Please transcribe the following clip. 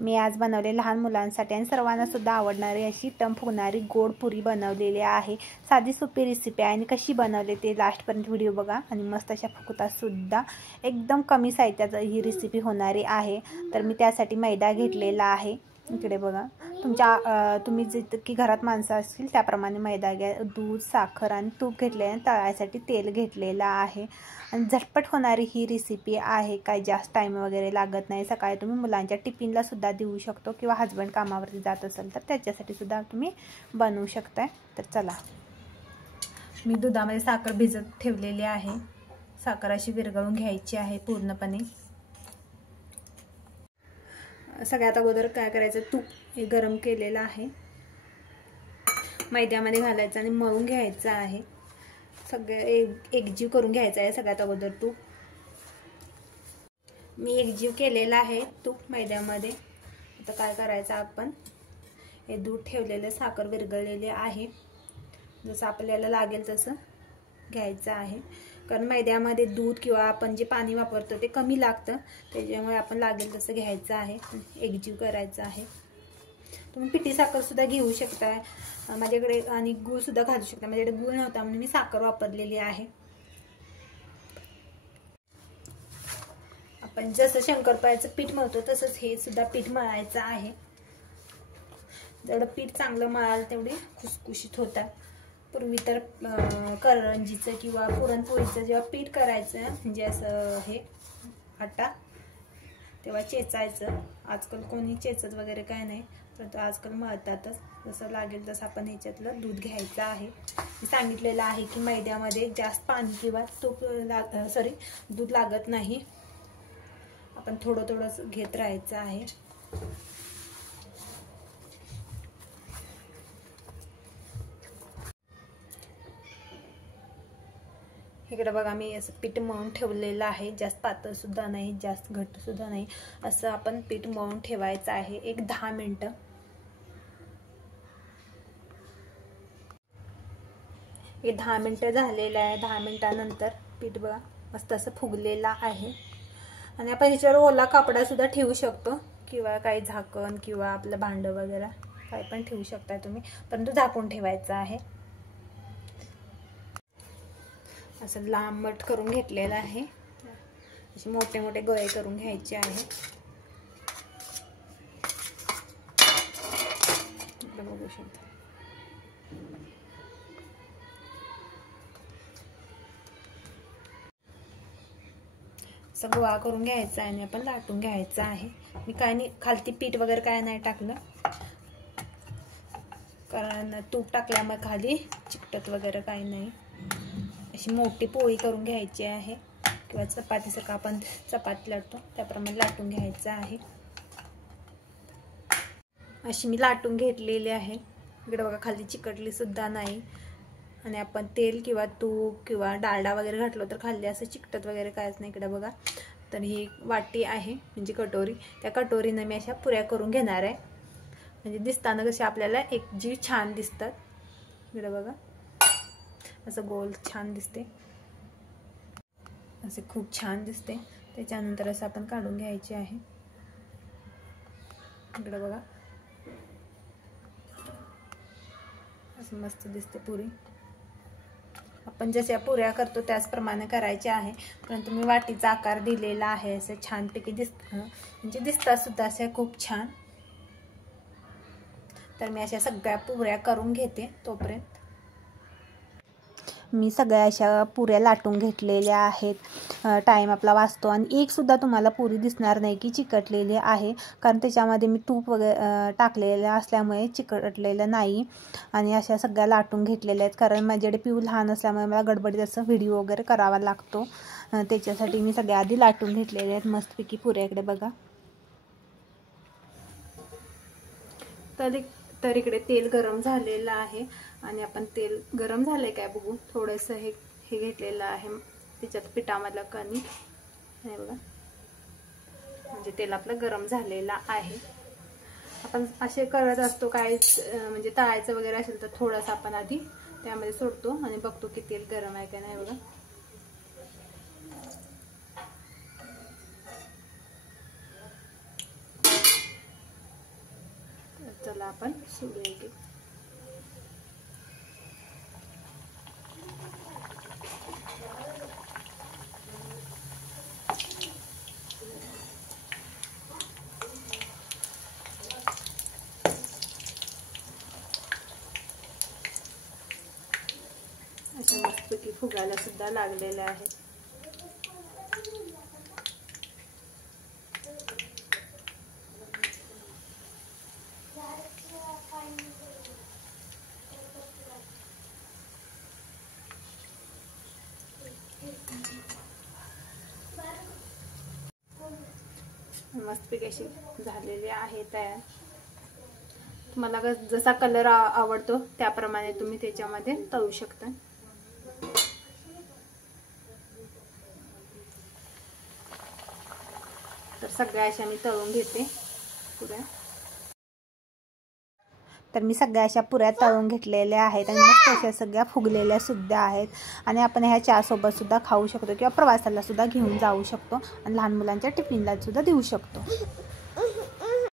मी आज बनवले लहान मुलांसाठी आणि सर्वांना सुद्धा आवडणारी अशी टम फुगणारी गोड पुरी बनवलेली आहे। साधी सोपी रेसिपी आहे आणि कशी बनवले ते लास्टपर्यंत व्हिडिओ बघा आणि मस्त अशा फुगतात सुद्धा। एकदम कमी साहित्यात ही रेसिपी होणारी आहे। तर मी त्यासाठी मैदा घेतलेला आहे। इकडे बघा तुम्ही जितकी घरात माणसं असतील त्याप्रमाणे मैदा घ्या, दूध, साखर आणि तूप घेतले आणि तळायसाठी तेल घेतलेला आहे। आणि झटपट होणारी ही रेसिपी आहे, काही जास्त टाइम वगैरे लागत नाही। सकाळी तुम्ही मुलांच्या टिफिनला सुद्धा देऊ शकतो किंवा हसबंड कामावरती जात असेल तर त्याच्यासाठी सुद्धा तुम्ही बनवू शकताय। तर चला, मी दुधामध्ये साखर भिजत ठेवलेली आहे। साखर अशी विरघळून घ्यायची आहे पूर्णपणे। सगळ्यात अगोदर काय करायचं, तूप गरम केलेलं आहे मैद्यामध्ये घालायचं आणि मळून घ्यायचं आहे। सगळे एकजीव करून घ्यायचं आहे। सगळ्यात अगोदर तूप मी एकजीव केलेला आहे तूप मैद्यामध्ये। आता काय करायचं, आपण हे दूध ठेवलेलं, साखर विरघळलेली आहे, जसं आपल्याला लागेल तसं घ्यायचं आहे। कारण मैद्यामध्ये दूध किंवा आपण जे पाणी वापरतो ते कमी लागतं, त्याच्यामुळे आपण लागेल तसं घ्यायचं आहे, एकजीव करायचं आहे। तुम्ही पिठी साखर सुद्धा घेऊ शकताय, माझ्याकडे आणि गूळ सुद्धा घालू शकता। माझ्याकडे गूळ नव्हता म्हणून मी साखर वापरलेली आहे। आपण जसं शंकरपाळ्याचं पीठ मळतो तसंच हे सुद्धा पीठ मळायचं आहे। जेवढं पीठ चांगलं मळाल तेवढे खुसखुशीत होतात। पूर्वी तर करंजीचं किंवा पुरणपोळीचं जेव्हा पीठ करायचं म्हणजे असं हे आटा, तेव्हा चेचायचं। आजकाल कोणी चेचत वगैरे काय नाही, परंतु आजकाल मळतातच। जसं लागेल तसं आपण ह्याच्यातलं दूध घ्यायचं आहे। मी सांगितलेलं आहे की मैद्यामध्ये जास्त पाणी किंवा दूध लागत नाही, आपण थोडं थोडं घेत राहायचं आहे। इकडे बघा, मी असं पीठ मळून ठेवलेलं आहे। जास्त पातळ सुद्धा नाही, जास्त घट्ट सुद्धा नाही, असं आपण पीठ मळून ठेवायचं आहे एक 10 मिनिटं। हे 10 मिनिटं झालेलं आहे। 10 मिनिटानंतर पीठ बघा मस्त असं फुगलेलं आहे। आणि आपण ह्याच्यावर ओला कापडा सुद्धा ठेवू शकतो किंवा काही झाकण किंवा आपलं भांडं वगैरे काय पण ठेवू शकता तुम्ही, परंतु झाकून ठेवायचं आहे। असं लांबट करून घेतलेलं आहे, असे मोठे मोठे गोळे करून घ्यायचे आहे। बघू शकता, असं गोळा करून घ्यायचा आहे आणि आपण लाटून घ्यायचं आहे। मी काय नाही, खालती पीठ वगैरे काय नाही टाकलं, कारण तूप टाकल्यामुळे खाली चिकटत वगैरे काही नाही। अशी मोठी पोळी करून घ्यायची आहे किंवा चपातीसारखं आपण चपाती लाटतो त्याप्रमाणे लाटून घ्यायचं आहे। अशी मी लाटून घेतलेली आहे। इकडे बघा खाली चिकटली सुद्धा नाही, आणि आपण तेल किंवा तूप किंवा डालडा वगैरे घातलं तर खाली असं चिकटत वगैरे कायच नाही। इकडे बघा, तर ही वाटी आहे म्हणजे कटोरी, त्या कटोरीनं मी अशा पुऱ्या करून घेणार आहे, म्हणजे दिसताना कसे आपल्याला एकजीव छान दिसतात। इकडे बघा असं गोल छान दिसते, असे खूप छान दिसते। त्याच्यानंतर असं आपण काढून घ्यायचे आहे। इकडे बघा असं मस्त दिसते पुरी। आपण जशा पुऱ्या करतो त्याचप्रमाणे करायचे आहे, परंतु मी वाटीचा आकार दिलेला आहे। असं छानपैकी म्हणजे दिसतात सुद्धा असे खूप छान। तर मी अशा सगळ्या पुऱ्या करून घेते। तोपर्यंत मी सगळ्या अशा पुऱ्या लाटून घेतलेल्या आहेत। टाइम आपला वाचतो आणि एक सुद्धा तुम्हाला पुरी दिसणार नाही की चिकटलेली आहे, कारण त्याच्यामध्ये मी तूप वगैरे टाकलेलं असल्यामुळे चिकटलेलं नाही। आणि अशा सगळ्या लाटून घेतलेल्या आहेत, कारण माझ्याकडे पिऊ लहान असल्यामुळे मला गडबडीत असं व्हिडिओ वगैरे करावा लागतो, त्याच्यासाठी मी सगळ्या आधी लाटून घेतलेल्या आहेत मस्तपैकी पुऱ्या। इकडे बघा, तर इकडे तेल गरम झालेलं आहे आणि आपण तेल गरम झालंय काय बघू, थोडंसं हे घेतलेलं आहे त्याच्यात पिठामधलं कणिक, हे बघा म्हणजे तेल आपलं गरम झालेलं आहे। आपण असे करत असतो, काय म्हणजे तळायचं वगैरे असेल तर थोडंसं आपण आधी त्यामध्ये सोडतो आणि बघतो की तेल गरम आहे का नाही। बघा चला आपण सोडूया की अशा मस्तपैकी फुगायला सुद्धा लागलेले आहेत. मस्तपैकी अशी झालेली आहे तयार. तुम्हाला जसा कलर आवडतो त्याप्रमाणे तुम्ही त्याच्यामध्ये तळू शकता. तर सगळ्या अशा मी तळून घेते पुऱ्या. तर मी सगळ्या अशा पुऱ्या तळून घेतलेल्या आहेत आणि मस्त अशा सगळ्या फुगलेल्या सुद्धा आहेत. आणि आपण ह्या चहा सोबत सुद्धा खाऊ शकतो किंवा प्रवासाला सुद्धा घेऊन जाऊ शकतो आणि लहान मुलांच्या टिफिनला सुद्धा देऊ शकतो.